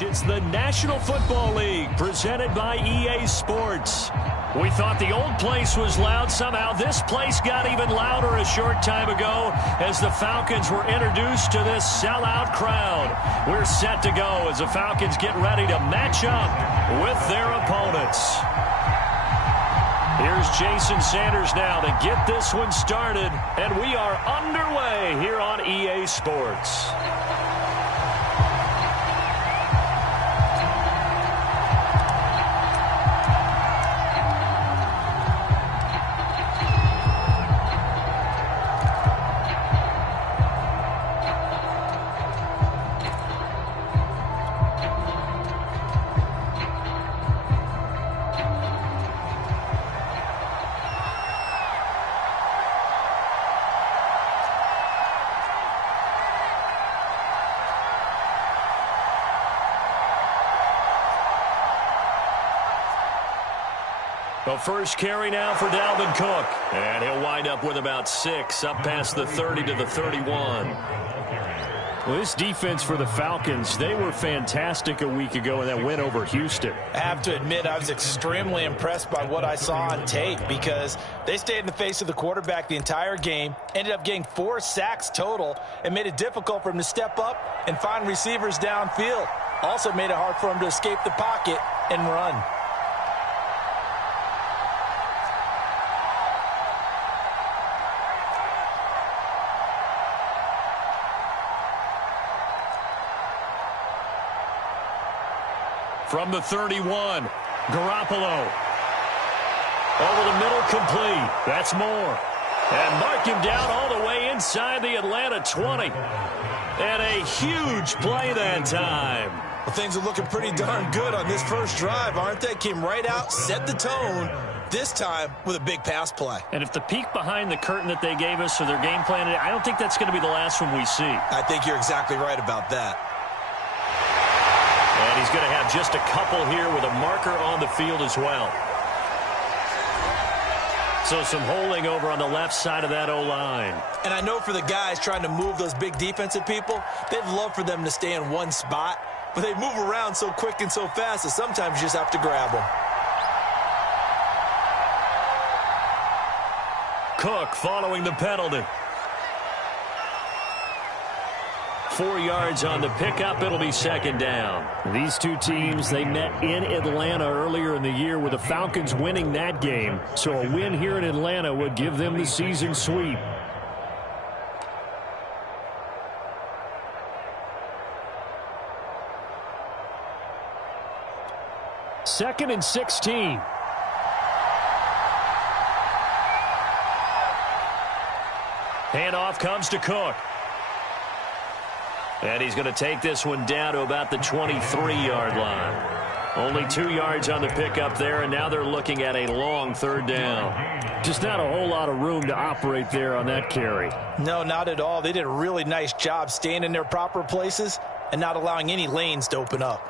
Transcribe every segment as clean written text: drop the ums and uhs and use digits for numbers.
It's the National Football League presented by EA Sports. We thought the old place was loud. Somehow this place got even louder a short time ago as the Falcons were introduced to this sellout crowd. We're set to go as the Falcons get ready to match up with their opponents. Here's Jason Sanders now to get this one started, and we are underway here on EA Sports. The first carry now for Dalvin Cook. And he'll wind up with about 6, up past the 30 to the 31. Well, this defense for the Falcons, they were fantastic a week ago in that win over Houston. I have to admit, I was extremely impressed by what I saw on tape because they stayed in the face of the quarterback the entire game, ended up getting 4 sacks total, and made it difficult for him to step up and find receivers downfield. Also made it hard for him to escape the pocket and run. From the 31, Garoppolo. Over the middle, complete. That's more. And mark him down all the way inside the Atlanta 20. And a huge play that time. Well, things are looking pretty darn good on this first drive, aren't they? Came right out, set the tone, this time with a big pass play. And if the peek behind the curtain that they gave us or their game plan, I don't think that's going to be the last one we see. I think you're exactly right about that. And he's going to have just a couple here with a marker on the field as well. So some holding over on the left side of that O-line. And I know for the guys trying to move those big defensive people, they'd love for them to stay in one spot, but they move around so quick and so fast that sometimes you just have to grab them. Cook following the penalty. 4 yards on the pickup. It'll be second down. These two teams, they met in Atlanta earlier in the year with the Falcons winning that game. So a win here in Atlanta would give them the season sweep. Second and 16. Handoff comes to Cook. And he's going to take this one down to about the 23-yard line. Only 2 yards on the pickup there, and now they're looking at a long third down. Just not a whole lot of room to operate there on that carry. No, not at all. They did a really nice job staying in their proper places and not allowing any lanes to open up.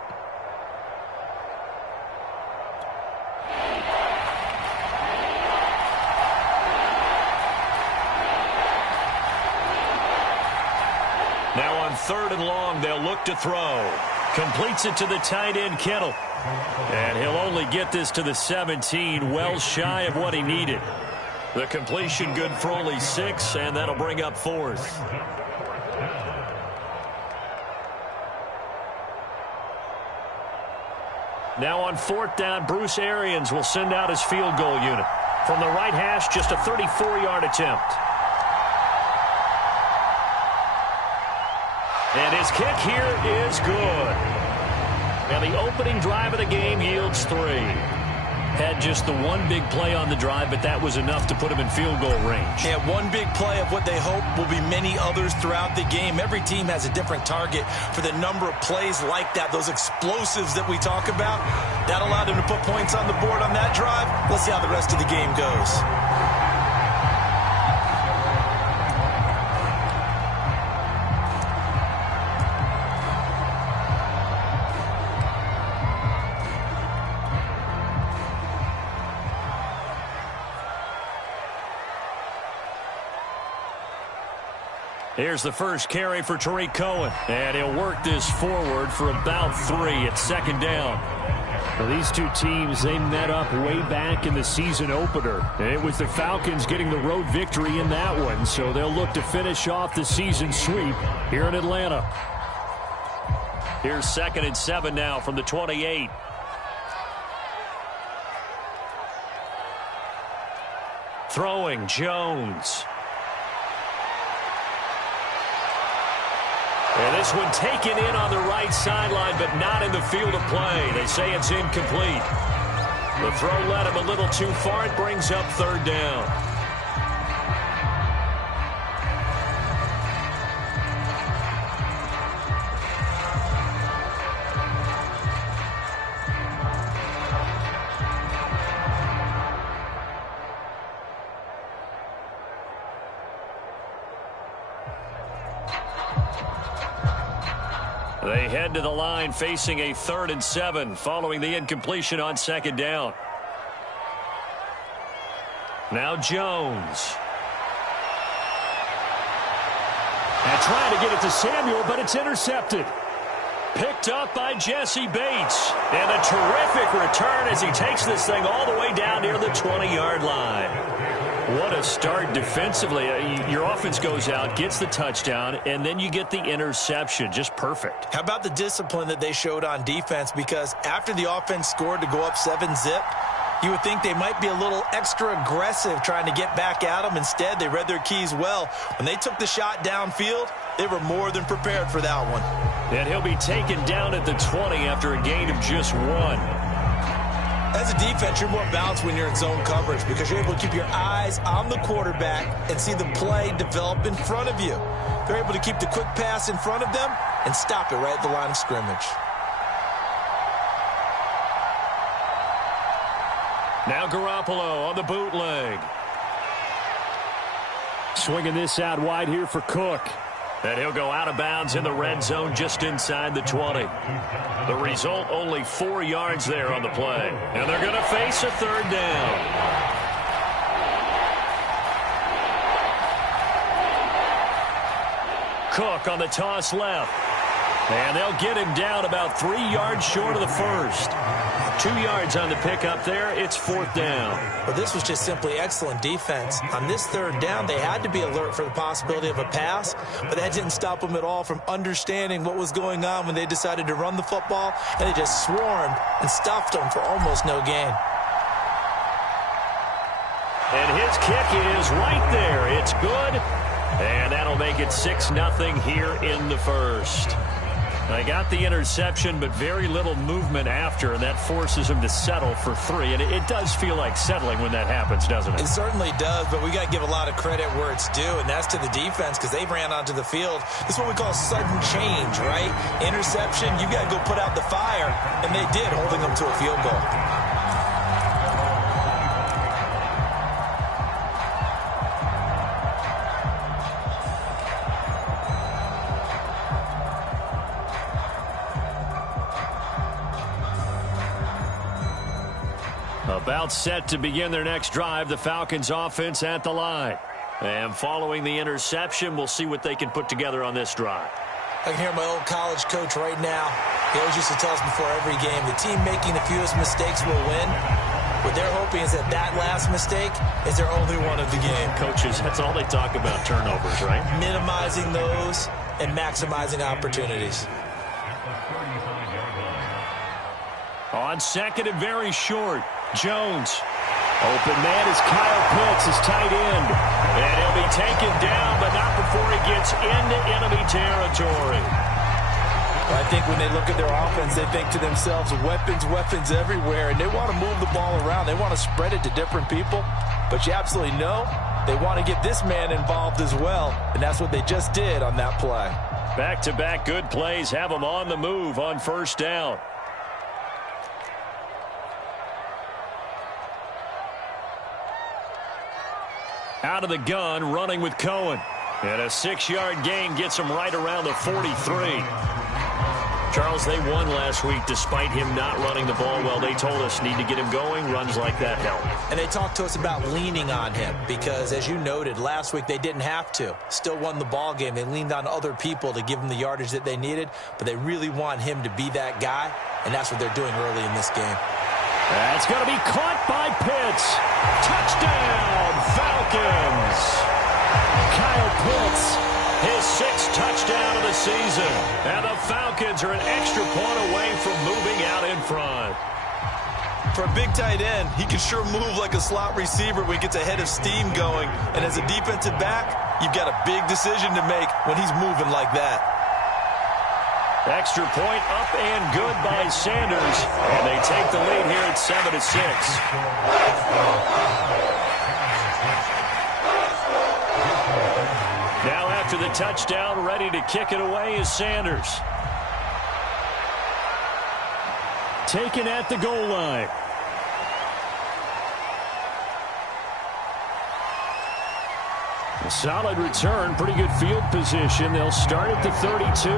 Now on 3rd and long, they'll look to throw. Completes it to the tight end, Kittle. And he'll only get this to the 17, well shy of what he needed. The completion good for only 6, and that'll bring up 4th. Now on 4th down, Bruce Arians will send out his field goal unit. From the right hash, just a 34-yard attempt. And his kick here is good. Now the opening drive of the game yields 3. Had just the one big play on the drive, but that was enough to put him in field goal range. Yeah, one big play of what they hope will be many others throughout the game. Every team has a different target for the number of plays like that, those explosives that we talk about. That allowed him to put points on the board on that drive. Let's see how the rest of the game goes. Here's the first carry for Tariq Cohen. And he'll work this forward for about 3 at second down. Well, these two teams, they met up way back in the season opener. It was the Falcons getting the road victory in that one, so they'll look to finish off the season sweep here in Atlanta. Here's 2nd and 7 now from the 28. Throwing, Jones. And this one taken in on the right sideline, but not in the field of play. They say it's incomplete. The throw led him a little too far. It brings up 3rd down. They head to the line facing a 3rd and 7 following the incompletion on 2nd down. Now Jones. And trying to get it to Samuel, but it's intercepted. Picked up by Jesse Bates. And a terrific return as he takes this thing all the way down near the 20-yard line. What a start defensively. Your offense goes out, gets the touchdown, and then you get the interception. Just perfect. How about the discipline that they showed on defense? Because after the offense scored to go up 7-zip, you would think they might be a little extra aggressive trying to get back at them. Instead, they read their keys well. When they took the shot downfield, they were more than prepared for that one. And he'll be taken down at the 20 after a gain of just 1. As a defense, you're more balanced when you're in zone coverage because you're able to keep your eyes on the quarterback and see the play develop in front of you. They're able to keep the quick pass in front of them and stop it right at the line of scrimmage. Now Garoppolo on the bootleg. Swinging this out wide here for Cook. And he'll go out of bounds in the red zone just inside the 20. The result, only 4 yards there on the play. And they're going to face a 3rd down. Cook on the toss left. And they'll get him down about 3 yards short of the first. 2 yards on the pickup there. It's 4th down. Well, this was just simply excellent defense. On this 3rd down, they had to be alert for the possibility of a pass, but that didn't stop them at all from understanding what was going on when they decided to run the football, and they just swarmed and stuffed them for almost no gain. And his kick is right there. It's good, and that'll make it 6-0 here in the first. They got the interception, but very little movement after, and that forces him to settle for 3. And it does feel like settling when that happens, doesn't it? It certainly does, but we got to give a lot of credit where it's due, and that's to the defense because they ran onto the field. This is what we call sudden change, right? Interception, you got to go put out the fire, and they did, holding them to a field goal. About set to begin their next drive, the Falcons offense at the line. And following the interception, we'll see what they can put together on this drive. I can hear my old college coach right now. He always used to tell us before every game, the team making the fewest mistakes will win. What they're hoping is that that last mistake is their only one of the game. Coaches, that's all they talk about, turnovers, right? Minimizing those and maximizing opportunities. On 2nd and very short, Jones. Open man is Kyle Pitts, his tight end. And he'll be taken down, but not before he gets into enemy territory. I think when they look at their offense, they think to themselves, weapons, weapons everywhere, and they want to move the ball around. They want to spread it to different people, but you absolutely know they want to get this man involved as well, and that's what they just did on that play. Back-to-back good plays have them on the move on 1st down. Out of the gun, running with Cohen. And a 6-yard gain gets him right around the 43. Charles, they won last week despite him not running the ball well. They told us need to get him going. Runs like that help. And they talked to us about leaning on him because, as you noted, last week they didn't have to. Still won the ball game. They leaned on other people to give them the yardage that they needed, but they really want him to be that guy, and that's what they're doing early in this game. That's going to be caught by Pitts. Touchdown, Falcons. Kyle Pitts. His sixth touchdown of the season. And the Falcons are an extra point away from moving out in front. For a big tight end, he can sure move like a slot receiver when he gets a head of steam going. And as a defensive back, you've got a big decision to make when he's moving like that. Extra point up and good by Sanders. And they take the lead here at 7-6. Now after the touchdown, ready to kick it away is Sanders. Taken at the goal line. A solid return, pretty good field position. They'll start at the 32.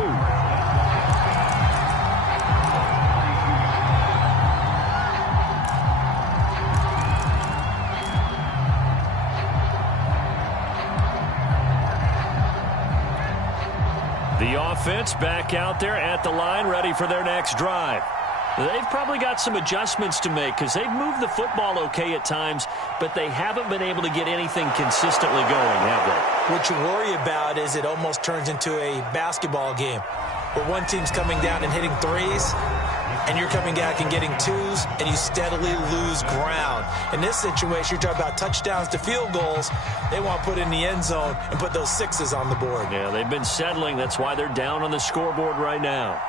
The offense back out there at the line, ready for their next drive. They've probably got some adjustments to make because they've moved the football okay at times, but they haven't been able to get anything consistently going, have they? What you worry about is it almost turns into a basketball game where one team's coming down and hitting threes, and you're coming back and getting twos, and you steadily lose ground. In this situation, you're talking about touchdowns to field goals. They want to put in the end zone and put those sixes on the board. Yeah, they've been settling. That's why they're down on the scoreboard right now.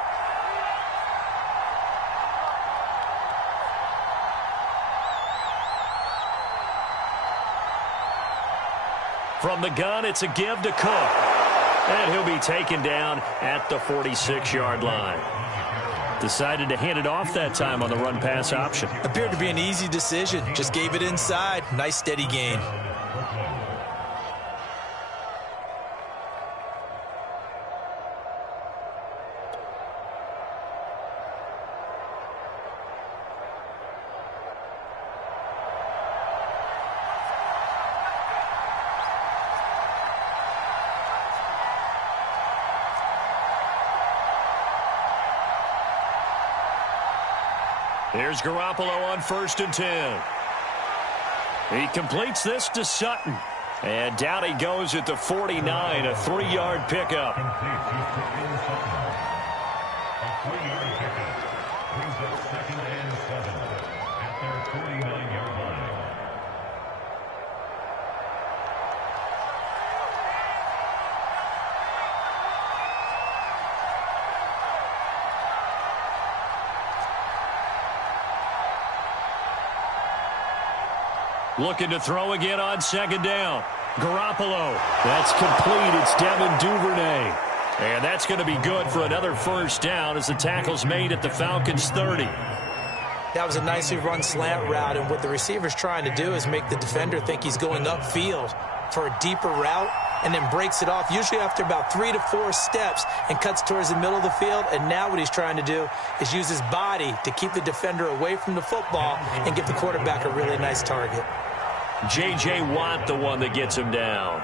From the gun, it's a give to Cook. And he'll be taken down at the 46-yard line. Decided to hand it off that time on the run-pass option. Appeared to be an easy decision. Just gave it inside. Nice steady gain. Here's Garoppolo on 1st and 10. He completes this to Sutton. And down he goes at the 49, a 3-yard pickup. Looking to throw again on 2nd down. Garoppolo. That's complete. It's Devin Duvernay. And that's going to be good for another 1st down as the tackle's made at the Falcons' 30. That was a nicely run slant route, and what the receiver's trying to do is make the defender think he's going upfield for a deeper route and then breaks it off, usually after about 3 to 4 steps, and cuts towards the middle of the field. And now what he's trying to do is use his body to keep the defender away from the football and give the quarterback a really nice target. J.J. Watt, the one that gets him down.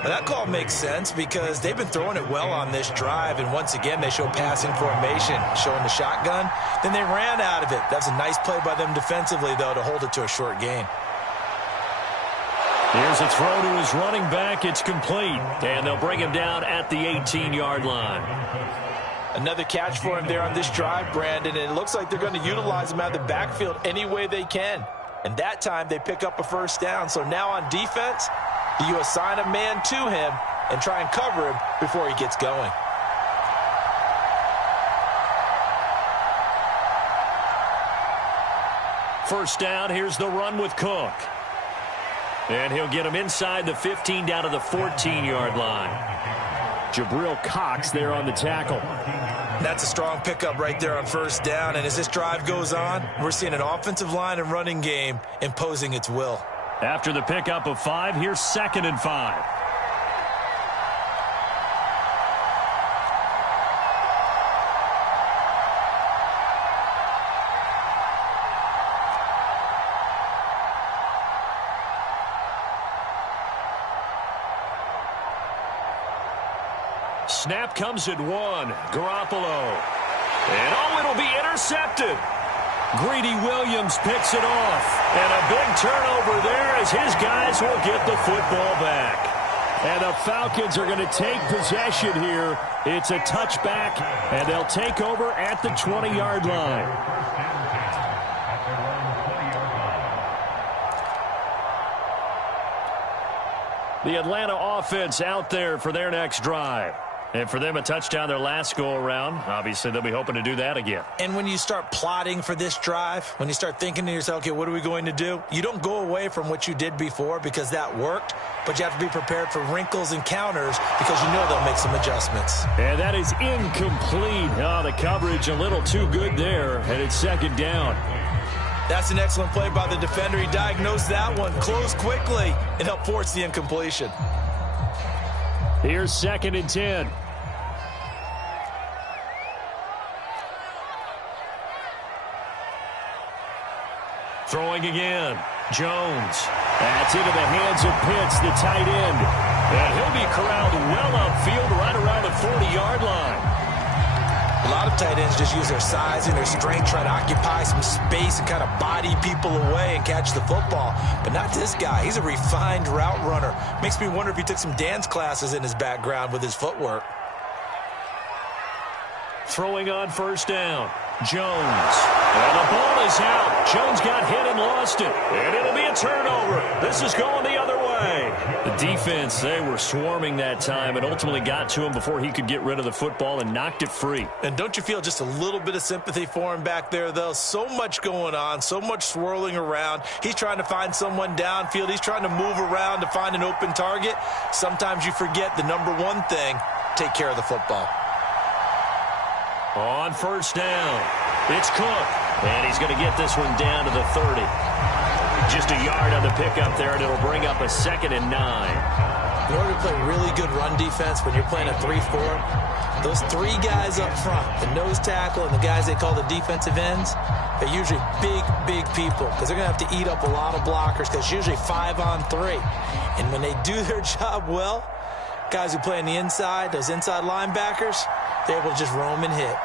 Well, that call makes sense because they've been throwing it well on this drive, and once again they show passing formation, showing the shotgun. Then they ran out of it. That's a nice play by them defensively, though, to hold it to a short gain. Here's a throw to his running back. It's complete, and they'll bring him down at the 18-yard line. Another catch for him there on this drive, Brandon, and it looks like they're going to utilize him out of the backfield any way they can. And that time they pick up a 1st down. So now on defense, do you assign a man to him and try and cover him before he gets going? First down, here's the run with Cook. And he'll get him inside the 15 down to the 14-yard line. Jabril Cox there on the tackle. That's a strong pickup right there on 1st down. And as this drive goes on, we're seeing an offensive line and running game imposing its will. After the pickup of 5, here's 2nd and 5. snap comes at 1. Garoppolo. And it'll be intercepted. Greedy Williams picks it off. And a big turnover there as his guys will get the football back. And the Falcons are going to take possession here. It's a touchback, and they'll take over at the 20-yard line. The Atlanta offense out there for their next drive. And for them, a touchdown their last go-around. Obviously, they'll be hoping to do that again. And when you start plotting for this drive, when you start thinking to yourself, okay, what are we going to do? You don't go away from what you did before because that worked, but you have to be prepared for wrinkles and counters because you know they'll make some adjustments. And that is incomplete. Oh, the coverage a little too good there, and it's second down. That's an excellent play by the defender. He diagnosed that one, closed quickly, and helped force the incompletion. Here's 2nd and 10. Throwing again. Jones. That's into the hands of Pitts, the tight end. And he'll be corralled well upfield right around the 40-yard line. A lot of tight ends just use their size and their strength, try to occupy some space and kind of body people away and catch the football. But not this guy. He's a refined route runner. Makes me wonder if he took some dance classes in his background with his footwork. Throwing on first down. Jones. And the ball is out. Jones got hit and lost it. And it'll be a turnover. This is going the other way. The defense, they were swarming that time and ultimately got to him before he could get rid of the football and knocked it free. And don't you feel just a little bit of sympathy for him back there, though? So much going on, so much swirling around. He's trying to find someone downfield. He's trying to move around to find an open target. Sometimes you forget the number one thing, take care of the football. On first down, it's Cook. And he's going to get this one down to the 30. Just a yard on the pickup there, and it'll bring up a 2nd and 9. In order to play really good run defense when you're playing a 3-4, those 3 guys up front, the nose tackle and the guys they call the defensive ends, they're usually big people because they're going to have to eat up a lot of blockers because it's usually 5-on-3. And when they do their job well, guys who play on the inside, those inside linebackers, they're able to just roam and hit.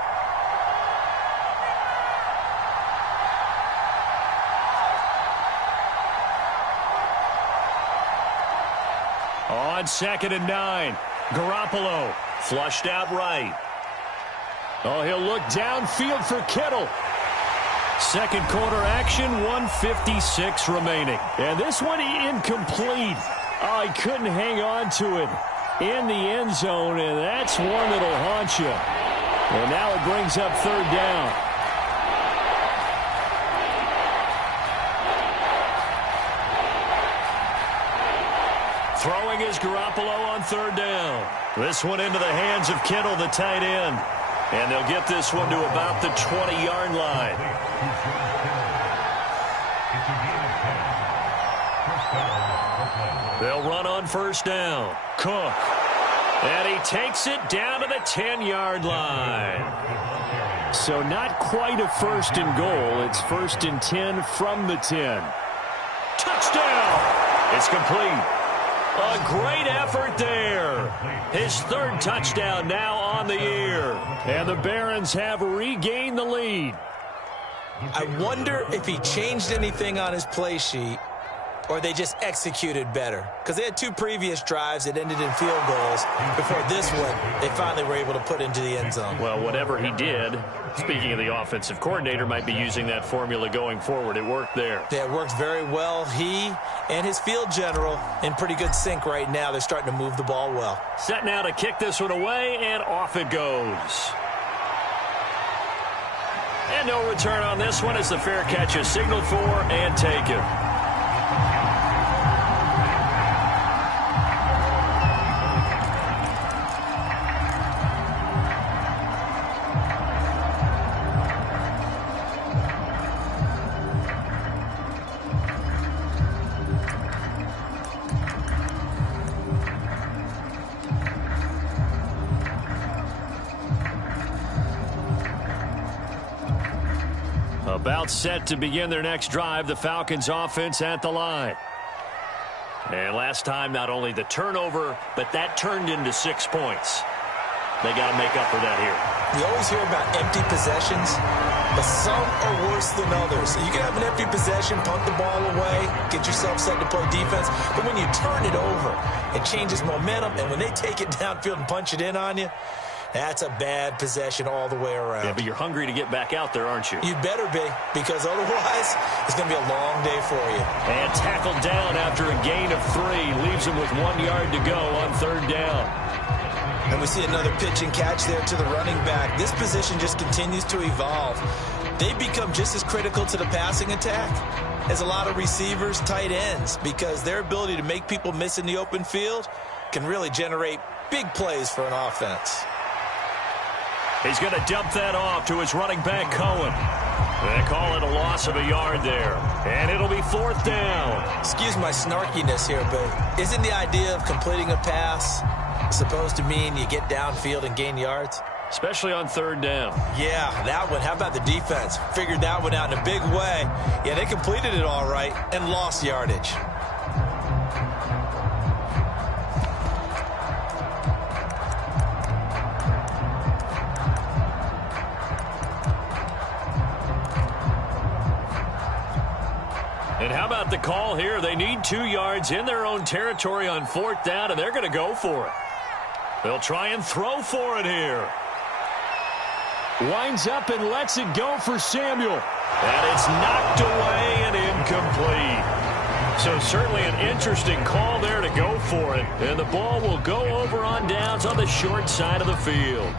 On 2nd and 9, Garoppolo flushed out right. Oh, he'll look downfield for Kittle. Second quarter action, 1:56 remaining. And this one incomplete. Oh, he couldn't hang on to it in the end zone, and that's one that'll haunt you. And now it brings up 3rd down. Throwing is Garoppolo on 3rd down. This one into the hands of Kittle, the tight end. And they'll get this one to about the 20-yard line. They'll run on first down. Cook. And he takes it down to the 10-yard line. So not quite a 1st and goal. It's 1st and 10 from the 10. Touchdown! It's complete. A great effort there. His 3rd touchdown now on the year. And the Barons have regained the lead. I wonder if he changed anything on his play sheet or they just executed better. Because they had 2 previous drives that ended in field goals. Before this one, they finally were able to put into the end zone. Well, whatever he did, speaking of the offensive coordinator, might be using that formula going forward. It worked there. Yeah, it worked very well. He and his field general in pretty good sync right now. They're starting to move the ball well. Set now to kick this one away, and off it goes. And no return on this one as the fair catch is signaled for and taken. About set to begin their next drive, the Falcons offense at the line. And last time, not only the turnover, but that turned into 6 points. They got to make up for that here. You always hear about empty possessions, but some are worse than others. You can have an empty possession, punt the ball away, get yourself set to play defense, but when you turn it over, it changes momentum, and when they take it downfield and punch it in on you, that's a bad possession all the way around. Yeah, but you're hungry to get back out there, aren't you? You better be, because otherwise it's going to be a long day for you. And tackled down after a gain of 3. Leaves him with 1 yard to go on 3rd down. And we see another pitch and catch there to the running back. This position just continues to evolve. They become just as critical to the passing attack as a lot of receivers, tight ends, because their ability to make people miss in the open field can really generate big plays for an offense. He's going to dump that off to his running back, Cohen. They call it a loss of a yard there. And it'll be 4th down. Excuse my snarkiness here, but isn't the idea of completing a pass supposed to mean you get downfield and gain yards? Especially on 3rd down. Yeah, that one. How about the defense? Figured that one out in a big way. Yeah, they completed it all right and lost yardage. And how about the call here? They need 2 yards in their own territory on 4th down, and they're going to go for it. They'll try and throw for it here. Winds up and lets it go for Samuel. And it's knocked away and incomplete. So certainly an interesting call there to go for it. And the ball will go over on downs on the short side of the field.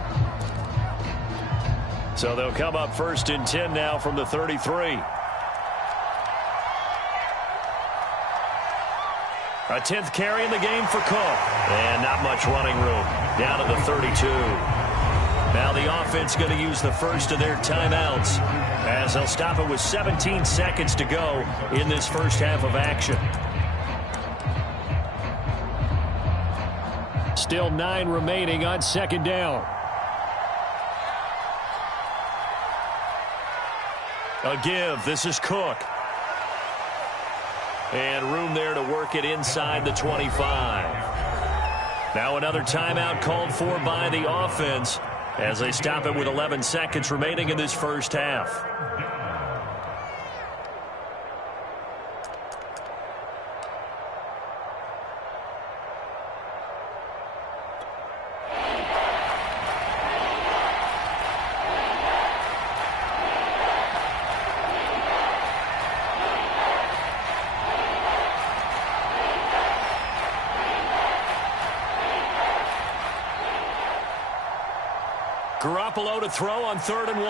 So they'll come up 1st and 10 now from the 33. A 10th carry in the game for Cook. And not much running room. Down to the 32. Now the offense going to use the first of their timeouts as they'll stop it with 17 seconds to go in this first half of action. Still 9 remaining on 2nd down. A give. This is Cook. And room there to work it inside the 25. Now another timeout called for by the offense as they stop it with 11 seconds remaining in this first half. Garoppolo to throw on 3rd and 1.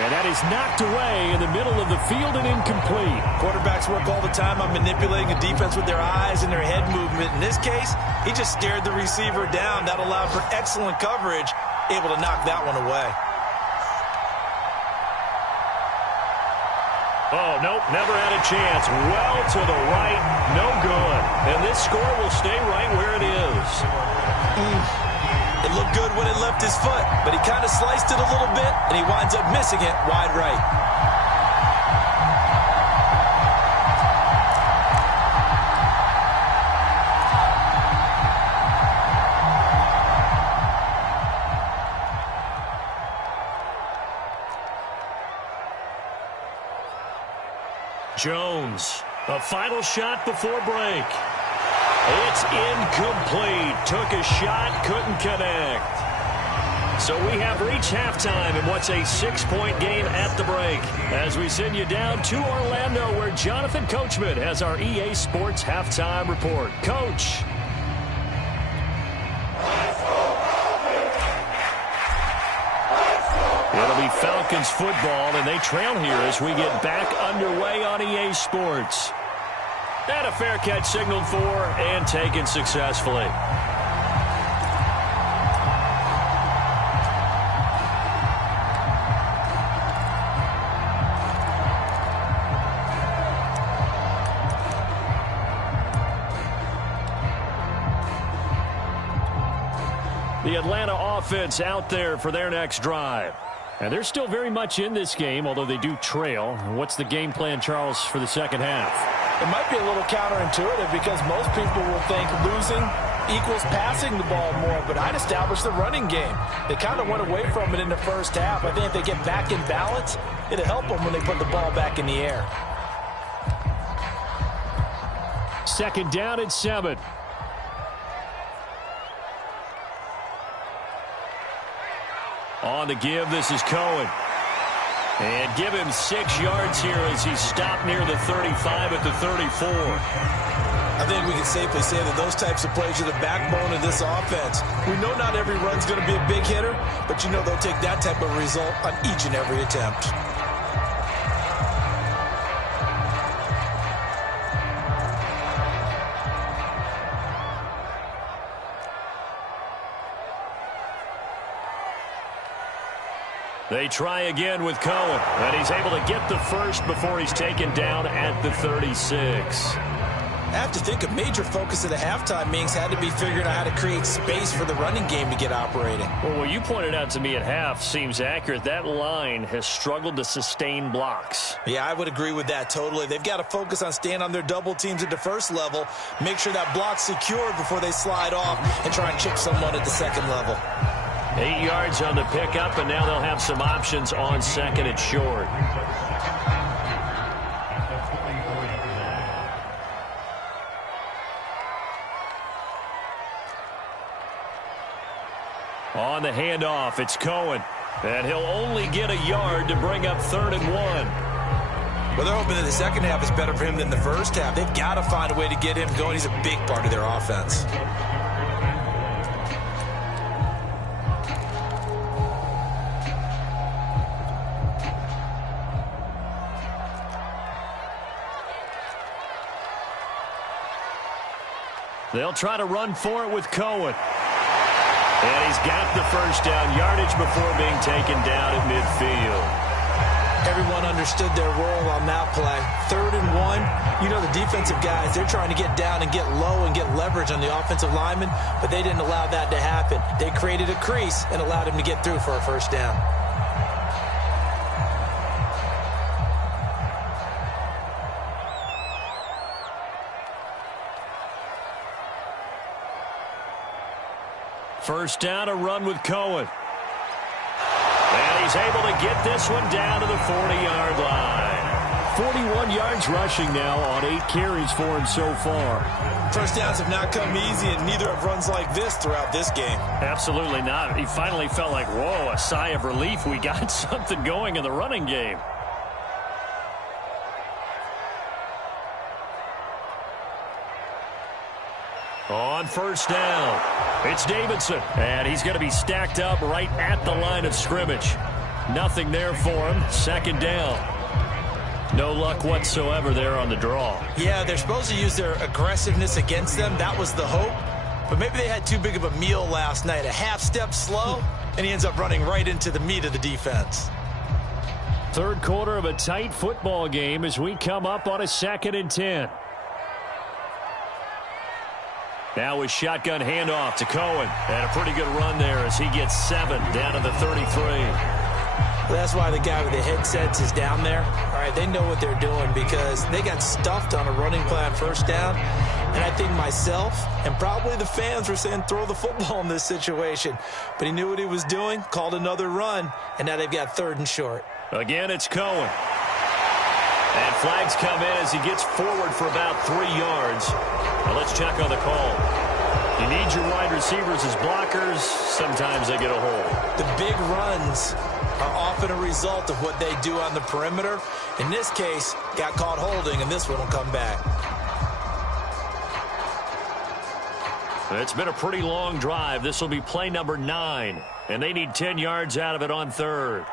And that is knocked away in the middle of the field and incomplete. Quarterbacks work all the time on manipulating a defense with their eyes and their head movement. In this case, he just stared the receiver down. That allowed for excellent coverage, able to knock that one away. Oh, nope, never had a chance. Well to the right, no good. And this score will stay right where it is. It looked good when it left his foot, but he kind of sliced it a little bit, and he winds up missing it wide right. Jones, a final shot before break. It's incomplete. Took a shot, couldn't connect. So we have reached halftime in what's a 6-point game at the break. As we send you down to Orlando, where Jonathan Coachman has our EA Sports halftime report. Coach. It'll be Falcons football, and they trail here as we get back underway on EA Sports. And a fair catch signaled for and taken successfully. The Atlanta offense out there for their next drive. And they're still very much in this game, although they do trail. What's the game plan, Charles, for the second half? It might be a little counterintuitive because most people will think losing equals passing the ball more, but I'd establish the running game. They kind of went away from it in the first half. I think if they get back in balance, it'll help them when they put the ball back in the air. Second down and 7. On the give, this is Cohen. And give him 6 yards here as he stopped near the 35 at the 34. I think we can safely say that those types of plays are the backbone of this offense. We know not every run's going to be a big hitter, but you know they'll take that type of result on each and every attempt. They try again with Cohen, and he's able to get the first before he's taken down at the 36. I have to think a major focus at the halftime meetings had to be figuring out how to create space for the running game to get operating. Well, what you pointed out to me at half seems accurate. That line has struggled to sustain blocks. Yeah, I would agree with that totally. They've got to focus on staying on their double teams at the first level, make sure that block's secured before they slide off and try and chip someone at the second level. 8 yards on the pickup, and now they'll have some options on second and short. On the handoff, it's Cohen. And he'll only get a yard to bring up 3rd and 1. Well, they're hoping that the second half is better for him than the first half. They've got to find a way to get him going. He's a big part of their offense. They'll try to run for it with Cohen. And he's got the first down yardage before being taken down at midfield. Everyone understood their role on that play. 3rd and 1. You know the defensive guys, they're trying to get down and get low and get leverage on the offensive lineman, but they didn't allow that to happen. They created a crease and allowed him to get through for a first down. First down, a run with Cohen. And he's able to get this one down to the 40-yard line. 41 yards rushing now on 8 carries for him so far. First downs have not come easy, and neither have runs like this throughout this game. Absolutely not. He finally felt like, whoa, a sigh of relief. We got something going in the running game. On first down, it's Davidson, and he's going to be stacked up right at the line of scrimmage. Nothing there for him. Second down. No luck whatsoever there on the draw. Yeah, they're supposed to use their aggressiveness against them. That was the hope. But maybe they had too big of a meal last night. A half step slow, and he ends up running right into the meat of the defense. Third quarter of a tight football game as we come up on a 2nd and 10. Now with shotgun handoff to Cohen. And a pretty good run there as he gets 7 down to the 33. Well, that's why the guy with the headsets is down there. All right, they know what they're doing because they got stuffed on a running play on first down. And I think myself and probably the fans were saying throw the football in this situation. But he knew what he was doing, called another run, and now they've got 3rd and short. Again, it's Cohen. And flags come in as he gets forward for about 3 yards. Now let's check on the call. You need your wide receivers as blockers. Sometimes they get a hold. The big runs are often a result of what they do on the perimeter. In this case, got caught holding, and this one will come back. It's been a pretty long drive. This will be play number 9, and they need 10 yards out of it on 3rd.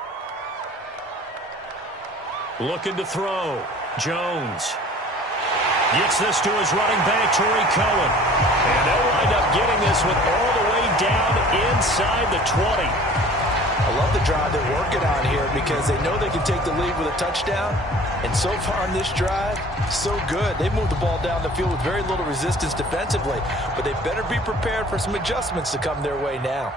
Looking to throw. Jones gets this to his running back, Torrey Cohen. And they'll wind up getting this one all the way down inside the 20. I love the drive they're working on here because they know they can take the lead with a touchdown. And so far in this drive, so good. They moved the ball down the field with very little resistance defensively. But they better be prepared for some adjustments to come their way now.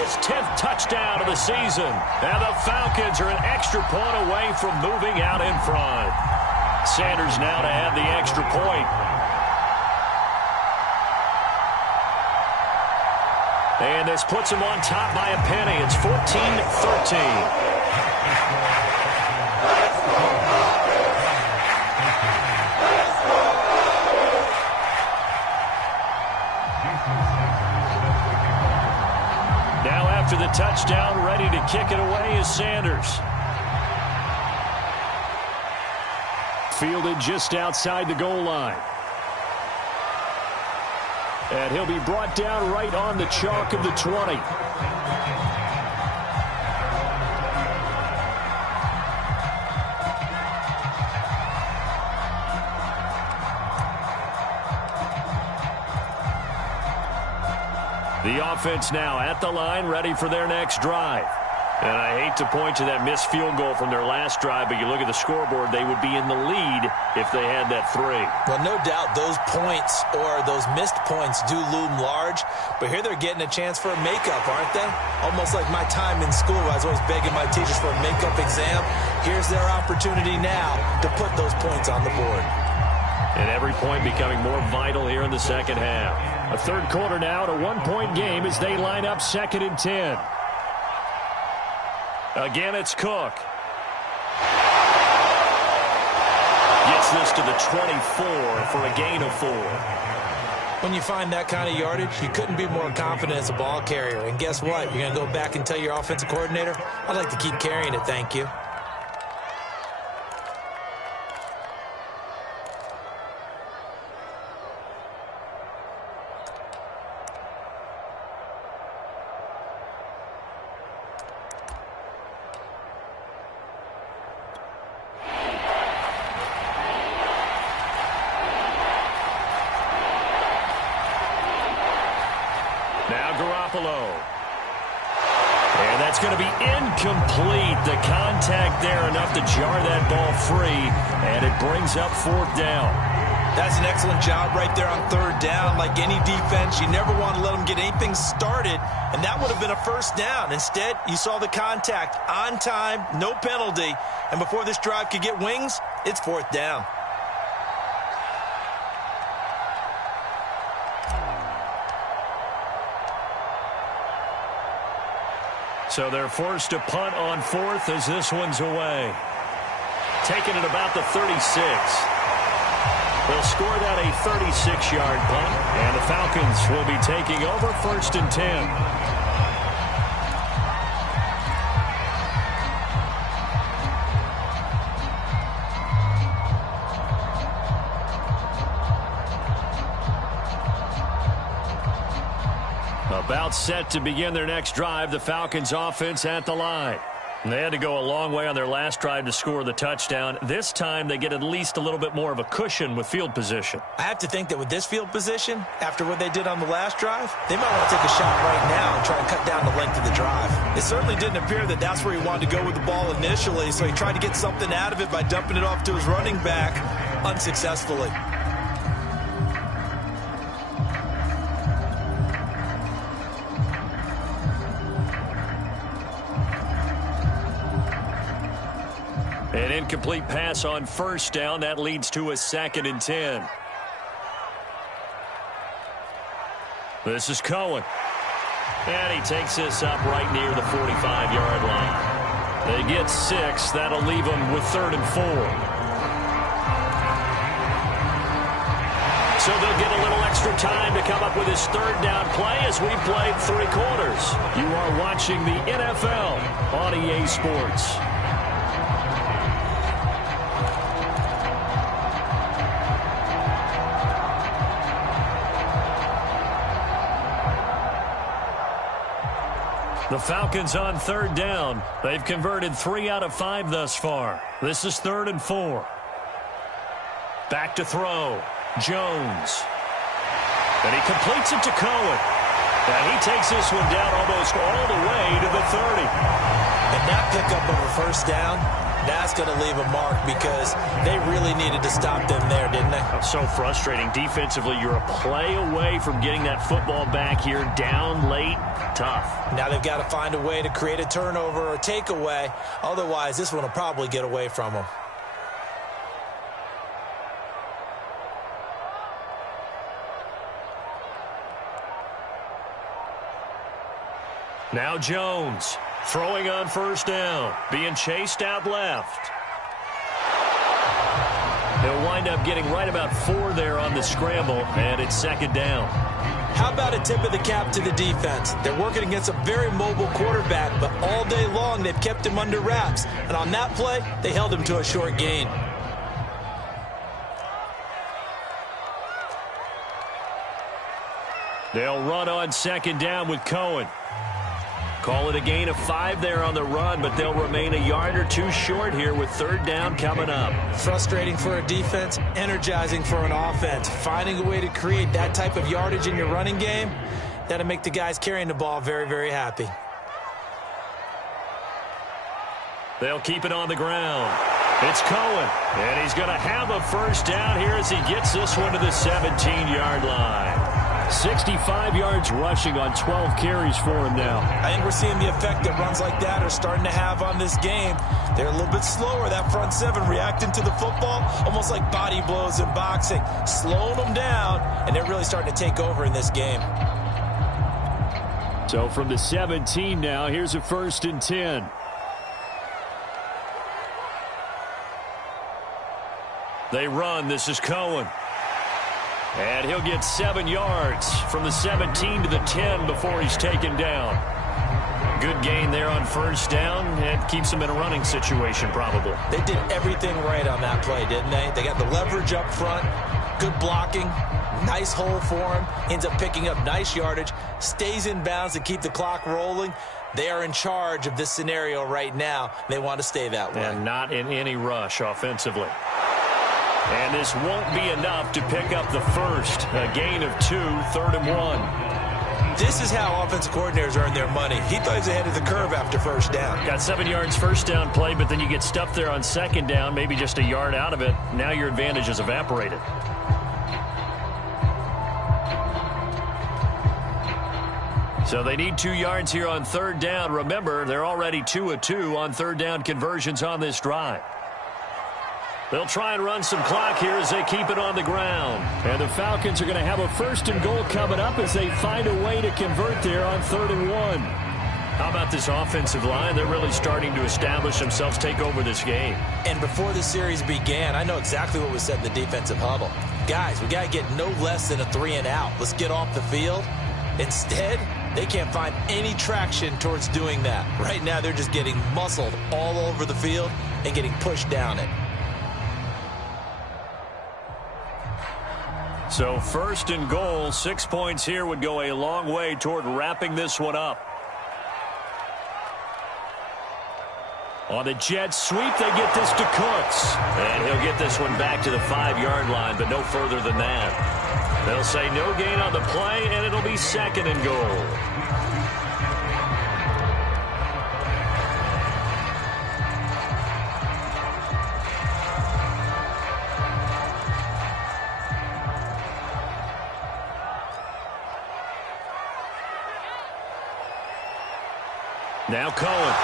his 10th touchdown of the season. And the Falcons are an extra point away from moving out in front. Sanders now to add the extra point. And this puts him on top by a penny. It's 14-13. Now after the touchdown, ready to kick it away is Sanders. Fielded just outside the goal line. And he'll be brought down right on the chalk of the 20. The offense now at the line, ready for their next drive. And I hate to point to that missed field goal from their last drive, but you look at the scoreboard, they would be in the lead if they had that 3. Well, no doubt those points or those missed points do loom large, but here they're getting a chance for a makeup, aren't they? Almost like my time in school, I was always begging my teachers for a makeup exam. Here's their opportunity now to put those points on the board. And every point becoming more vital here in the second half. A third quarter now, and a one-point game as they line up 2nd and 10. Again, it's Cook. Gets this to the 24 for a gain of 4. When you find that kind of yardage, you couldn't be more confident as a ball carrier. And guess what? You're going to go back and tell your offensive coordinator, I'd like to keep carrying it, thank you. And that's going to be incomplete. The contact there enough to jar that ball free, and it brings up 4th down. That's an excellent job right there on 3rd down. Like any defense, you never want to let them get anything started, and that would have been a 1st down. Instead, you saw the contact on time, no penalty, and before this drive could get wings, it's 4th down. So they're forced to punt on 4th as this one's away. Taking it about the 36. They'll score that a 36-yard punt, and the Falcons will be taking over 1st and 10. About set to begin their next drive, the Falcons offense at the line. They had to go a long way on their last drive to score the touchdown. This time they get at least a little bit more of a cushion with field position. I have to think that with this field position, after what they did on the last drive, they might want to take a shot right now and try and cut down the length of the drive. It certainly didn't appear that that's where he wanted to go with the ball initially, so he tried to get something out of it by dumping it off to his running back unsuccessfully. An incomplete pass on 1st down. That leads to a 2nd and 10. This is Cohen. And he takes this up right near the 45-yard line. They get 6. That'll leave them with 3rd and 4. So they'll get a little extra time to come up with his 3rd down play as we played 3 quarters. You are watching the NFL on EA Sports. The Falcons on 3rd down. They've converted 3 out of 5 thus far. This is 3rd and 4. Back to throw. Jones. And he completes it to Cohen. And he takes this one down almost all the way to the 30. And that pickup of a 1st down, That's going to leave a mark because they really needed to stop them there, didn't they? So frustrating. Defensively, you're a play away from getting that football back here. Down late, tough. Now they've got to find a way to create a turnover or takeaway. Otherwise, this one will probably get away from them. Now Jones throwing on first down, being chased out left. He'll wind up getting right about 4 there on the scramble, and it's second down. How about a tip of the cap to the defense? They're working against a very mobile quarterback, but all day long they've kept him under wraps. And on that play, they held him to a short gain. They'll run on second down with Cohen. Call it a gain of 5 there on the run, but they'll remain a yard or 2 short here with third down coming up. Frustrating for a defense, energizing for an offense. Finding a way to create that type of yardage in your running game, that'll make the guys carrying the ball very, very happy. They'll keep it on the ground. It's Cohen, and he's going to have a first down here as he gets this one to the 17-yard line. 65 yards rushing on 12 carries for him now. I think we're seeing the effect that runs like that are starting to have on this game. They're a little bit slower, that front seven, reacting to the football, almost like body blows in boxing, slowing them down, and they're really starting to take over in this game. So from the 17 now, here's a 1st and 10. They run. This is Cohen. And he'll get 7 yards from the 17 to the 10 before he's taken down. Good gain there on first down. It keeps him in a running situation, probably. They did everything right on that play, didn't they? They got the leverage up front, good blocking, nice hole for him, ends up picking up nice yardage, stays in bounds to keep the clock rolling. They are in charge of this scenario right now. They want to stay that way. And not in any rush offensively. And this won't be enough to pick up the first. A gain of 2, 3rd and 1. This is how offensive coordinators earn their money. He thought he was ahead of the curve after first down. Got 7 yards first down play, but then you get stuffed there on second down, maybe just a yard out of it. Now your advantage is evaporated. So they need 2 yards here on third down. Remember, they're already 2 of 2 on third down conversions on this drive. They'll try and run some clock here as they keep it on the ground. And the Falcons are going to have a 1st and goal coming up as they find a way to convert there on 3rd and 1. How about this offensive line? They're really starting to establish themselves, take over this game. And before the series began, I know exactly what was said in the defensive huddle. Guys, we got to get no less than a 3 and out. Let's get off the field. Instead, they can't find any traction towards doing that. Right now, they're just getting muscled all over the field and getting pushed down it. So 1st and goal, 6 points here would go a long way toward wrapping this one up. On the jet sweep, they get this to Cooks. And he'll get this one back to the 5-yard line, but no further than that. They'll say no gain on the play, and it'll be 2nd and goal. Now Cohen.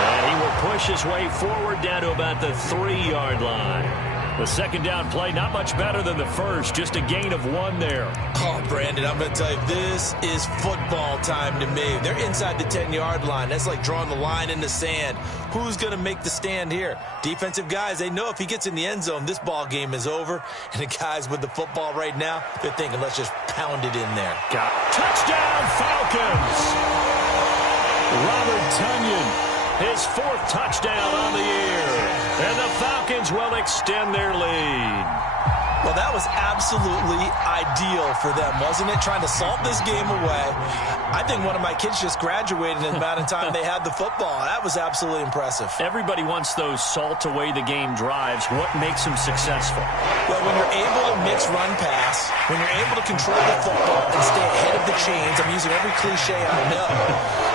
And he will push his way forward down to about the 3-yard line. The second down play, not much better than the first, just a gain of 1 there. Oh, Brandon, I'm going to tell you, this is football time to me. They're inside the 10-yard line. That's like drawing the line in the sand. Who's going to make the stand here? Defensive guys, they know if he gets in the end zone, this ball game is over. And the guys with the football right now, they're thinking, let's just pound it in there. Touchdown, Falcons! Robert Tonyan, his 4th touchdown on the year. And the Falcons will extend their lead. Well, that was absolutely ideal for them, wasn't it? Trying to salt this game away. I think one of my kids just graduated in the amount of time they had the football. That was absolutely impressive. Everybody wants those salt away the game drives. What makes them successful? Well, when you're able to mix run pass, when you're able to control the football and stay ahead of the chains, I'm using every cliche I know,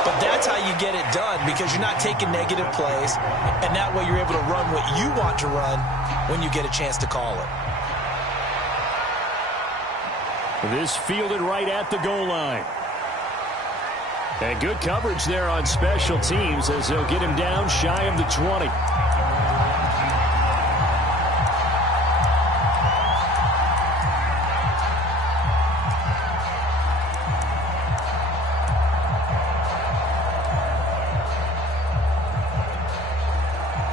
but that's how you get it done because you're not taking negative plays, and that way you're able to run what you want to run when you get a chance to call it. This fielded right at the goal line. And good coverage there on special teams as they'll get him down shy of the 20.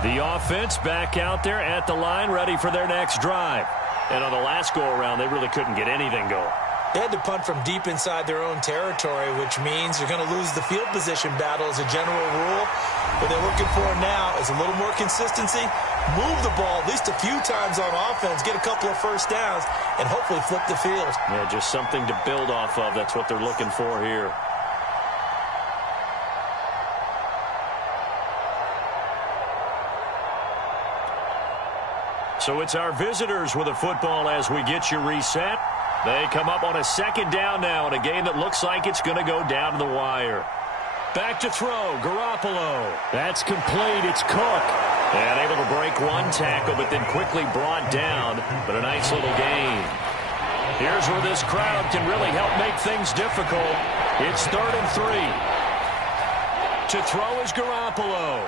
The offense back out there at the line, ready for their next drive. And on the last go-around, they really couldn't get anything going. They had to punt from deep inside their own territory, which means you're going to lose the field position battle as a general rule. What they're looking for now is a little more consistency, move the ball at least a few times on offense, get a couple of first downs, and hopefully flip the field. Yeah, just something to build off of. That's what they're looking for here. So it's our visitors with a football as we get you reset. They come up on a second down now in a game that looks like it's going to go down to the wire. Back to throw, Garoppolo. That's complete, it's Cook. And able to break one tackle, but then quickly brought down. But a nice little gain. Here's where this crowd can really help make things difficult. It's 3rd and 3. To throw is Garoppolo.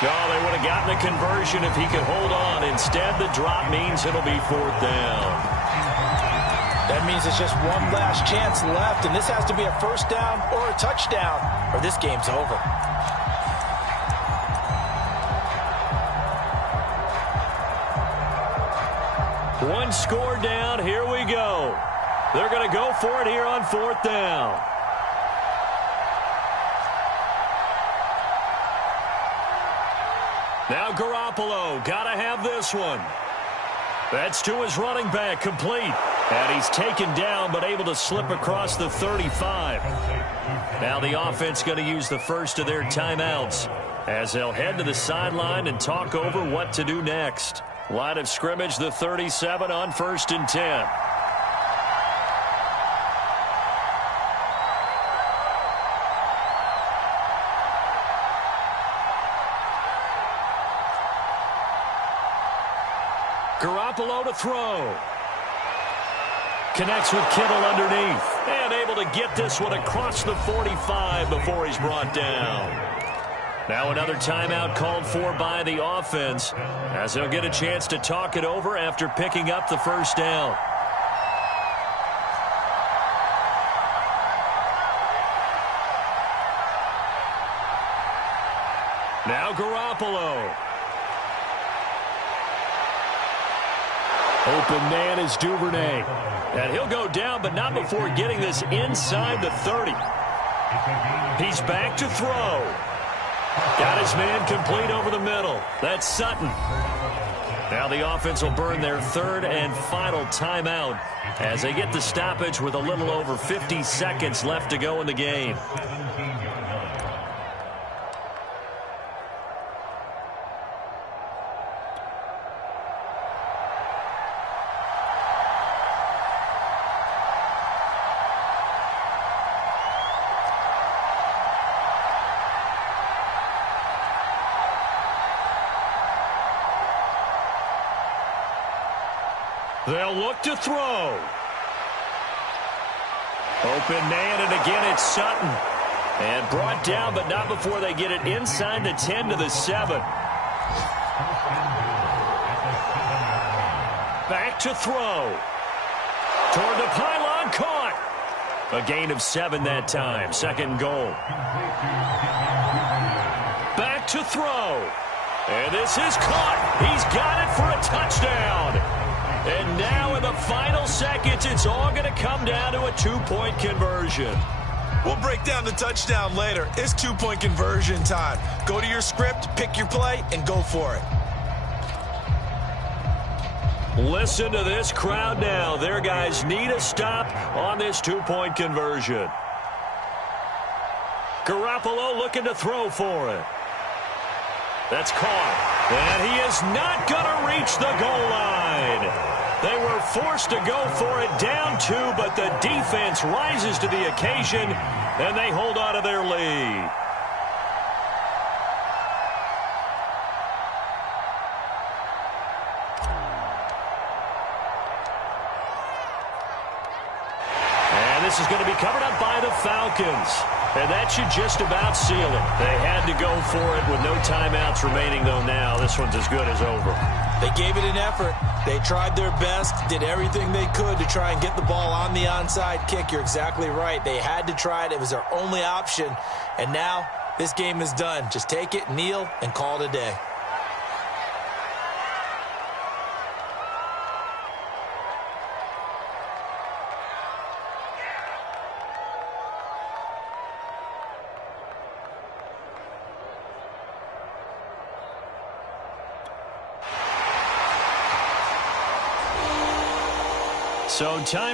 No, they would have gotten a conversion if he could hold on. Instead, the drop means it'll be 4th down. That means it's just one last chance left, and this has to be a first down or a touchdown, or this game's over. One score down. Here we go. They're going to go for it here on 4th down. Now Garoppolo, gotta have this one. That's to his running back, complete. And he's taken down, but able to slip across the 35. Now the offense going to use the first of their timeouts as they'll head to the sideline and talk over what to do next. Line of scrimmage, the 37 on 1st and 10. Garoppolo to throw. Connects with Kittle underneath. And able to get this one across the 45 before he's brought down. Now another timeout called for by the offense as they'll get a chance to talk it over after picking up the first down. Now Garoppolo. Open man is Duvernay. And he'll go down, but not before getting this inside the 30. He's back to throw. Got his man complete over the middle. That's Sutton. Now the offense will burn their 3rd and final timeout as they get the stoppage with a little over 50 seconds left to go in the game. They'll look to throw. Open man, and again it's Sutton. And brought down, but not before they get it inside the 10 to the 7. Back to throw. Toward the pylon, caught. A gain of 7 that time. 2nd goal. Back to throw. And this is caught. He's got it for a touchdown. And now in the final seconds, it's all going to come down to a 2-point conversion. We'll break down the touchdown later. It's 2-point conversion time. Go to your script, pick your play, and go for it. Listen to this crowd now. Their guys need a stop on this two-point conversion. Garoppolo looking to throw for it. That's caught. And he is not going to reach the goal line. They were forced to go for it down 2, but the defense rises to the occasion, and they hold on to their lead. This is going to be covered up by the Falcons. And that should just about seal it. They had to go for it with no timeouts remaining, though now this one's as good as over. They gave it an effort. They tried their best, did everything they could to try and get the ball on the onside kick. You're exactly right. They had to try it. It was their only option. And now this game is done. Just take it, kneel, and call it a day. So time